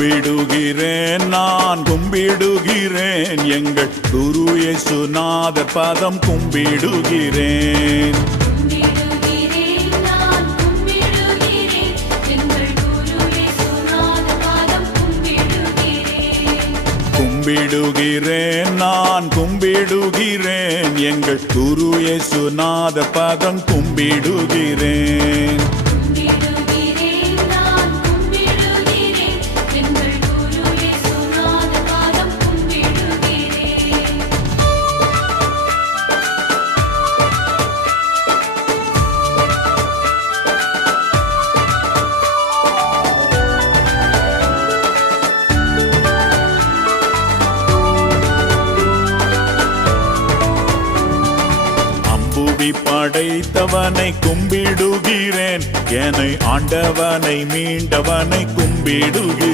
கும்பிடுகிறேன் நான் கும்பிடுகிறேன் எங்கள் குரு இயேசுநாதர் பாதம் கும்பிடுகிறேன். கும்பிடுகிறேன் நான் கும்பிடுகிறேன் எங்கள் குரு இயேசுநாதர் பாதம் கும்பிடுகிறேன். படைத்தவனை கும்பிடுகிறேன் என்னை ஆண்டவனை மீண்டவனை கும்பிடுகிறேன்.